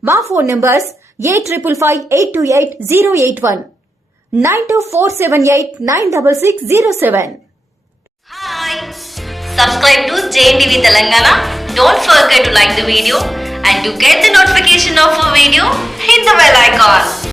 My phone numbers 8558288081 Hi! Subscribe to JNTV Telangana. Don't forget to like the video and to get the notification of a video, hit the bell icon.